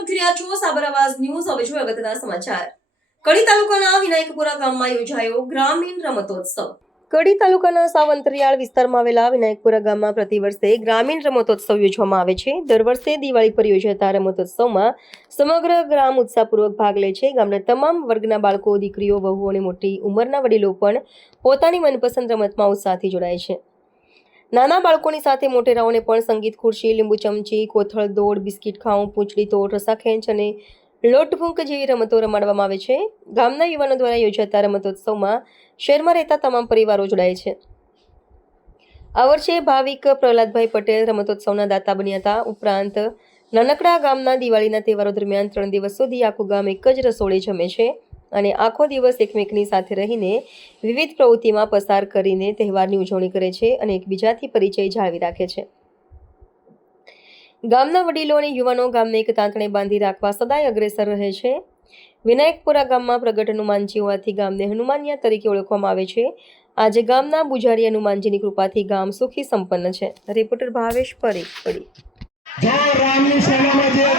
આપ છો સાબર આવાજ ન્યૂઝ. હવે જોઈએ અગત્યના સમાચાર. કડી તાલુકાના વિનાયકપુરા ગામમાં યોજાયો ગ્રામીણ રમતોત્સવ. કડી તાલુકાના સાવંતરિયાળ વિસ્તારમાં આવેલા વિનાયકપુરા ગામમાં પ્રતિવર્ષે ગ્રામીણ રમતોત્સવ યોજવામાં આવે છે. દર વર્ષે દિવાળી પર યોજાતા રમતોત્સવમાં સમગ્ર ગ્રામ ઉત્સાહપૂર્વક ભાગ લે છે. ગામના તમામ વર્ગના બાળકો, દીકરીઓ, વહુઓ અને મોટી ઉંમરના વડીલો પણ પોતાની મનપસંદ રમતમાં ઉત્સાહથી જોડાય છે. નાના બાળકોની સાથે મોટેરાઓને પણ સંગીત ખુરશી, લીંબુ ચમચી, કોથળ દોડ, બિસ્કિટ ખાવું પૂંછડી તોડ રસા ખેંચ અને લોટફૂંક જેવી રમતો રમાડવામાં આવે છે. ગામના યુવાનો દ્વારા યોજાતા રમતોત્સવમાં શહેરમાં રહેતા તમામ પરિવારો જોડાય છે. આ વર્ષે ભાવિક પ્રહલાદભાઈ પટેલ રમતોત્સવના દાતા બન્યા હતા. ઉપરાંત નાનકડા ગામના દિવાળીના તહેવારો દરમિયાન ત્રણ દિવસ સુધી આખું ગામ એક જ રસોડે જમે છે. અને આખો દિવસ એકમેકની સાથે રહીને વિવિધ પ્રવૃત્તિમાં પસાર કરીને તહેવારની ઉજવણી કરે છે અને એકબીજાથી પરિચય જાળવી રાખે છે. ગામના વડીલો અને યુવાનો ગામને એક તાંતણે બાંધી રાખવા સદાય અગ્રેસર રહે છે. વિનાયકપુરા ગામમાં પ્રગટ હનુમાનજી હોવાથી ગામને હનુમાનિયા તરીકે ઓળખવામાં આવે છે. આજે ગામના બુજારી હનુમાનજીની કૃપાથી ગામ સુખી સંપન્ન છે. રિપોર્ટર ભાવેશ પરીખ, પડી. જય રામની સેનામાં જે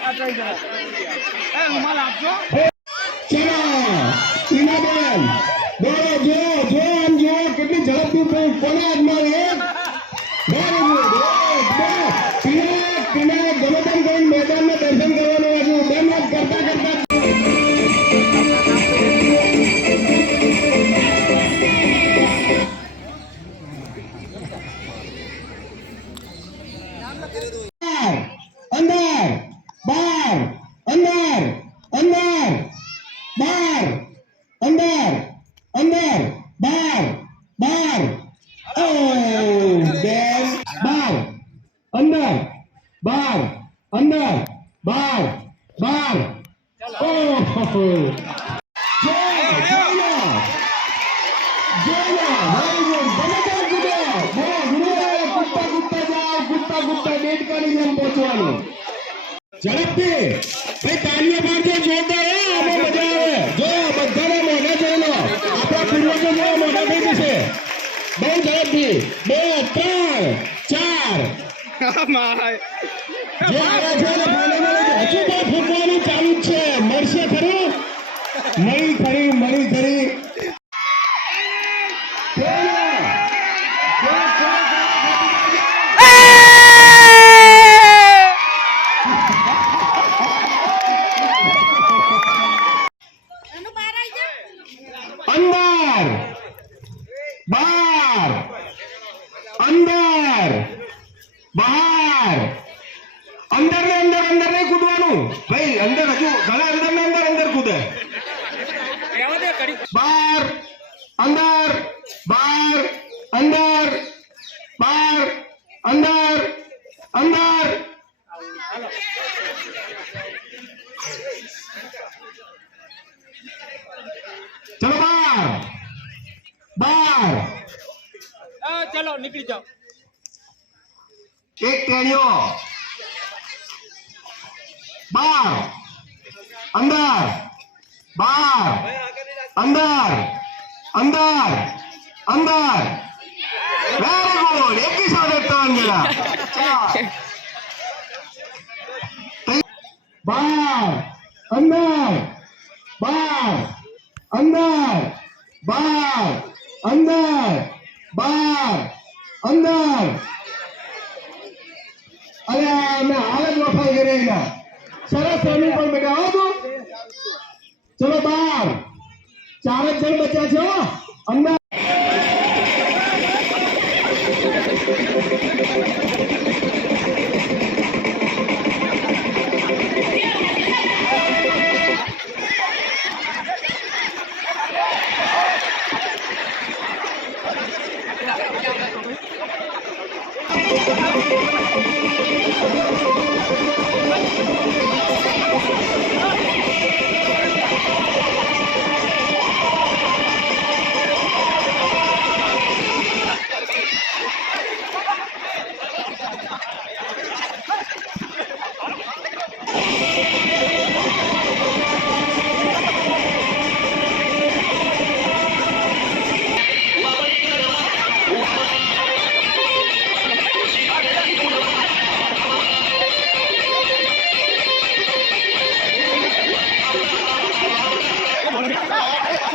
નીકળી ગઈ. ચલો, ટીનાબેન, કૂદતા અંદર બાર બાર પહોંચવાનું ઝડપથી ભાઈ તાળીઓ પાડજો હો આમાં મજા આવે જો બધાને મોઢા જોઈ આપણા પૂર્વજો મોઢા થઈ જશે બહુ ઝડપથી બે ત્રણ ચાર ચાલુ છે. મળશે ખરું? મળી ખરી મળી ખરી. અંદર. અંદર. બહાર. અંદર ને અંદર અંદર નહીં કૂદવાનું. ભાઈ, અંદર હજુ ઘણા અંદર ને અંદર અંદર કૂદે. બહાર, અંદર બહાર અંદર બહાર, અંદર અંદર. ચલો બહાર. બહાર. ચલો, નીકળી જાઓ. એક ટેણીઓ બાર. અંદર. બાર. અંદર. અંદર. અંદર. વેરી ગુડ એકવીસ ત્રણ જણા. બાર. અંદર. બાર. અંદર. બાર. અંદર. બાર. અંદર. અરે અમે હાલ જ વફાઈ કરી એના સરસ રમી પણ બેટા આવો ચલો બાર. ચાર જ જણ બચ્યા છે? હો.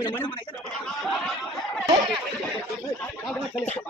પાછળ ગયા આવા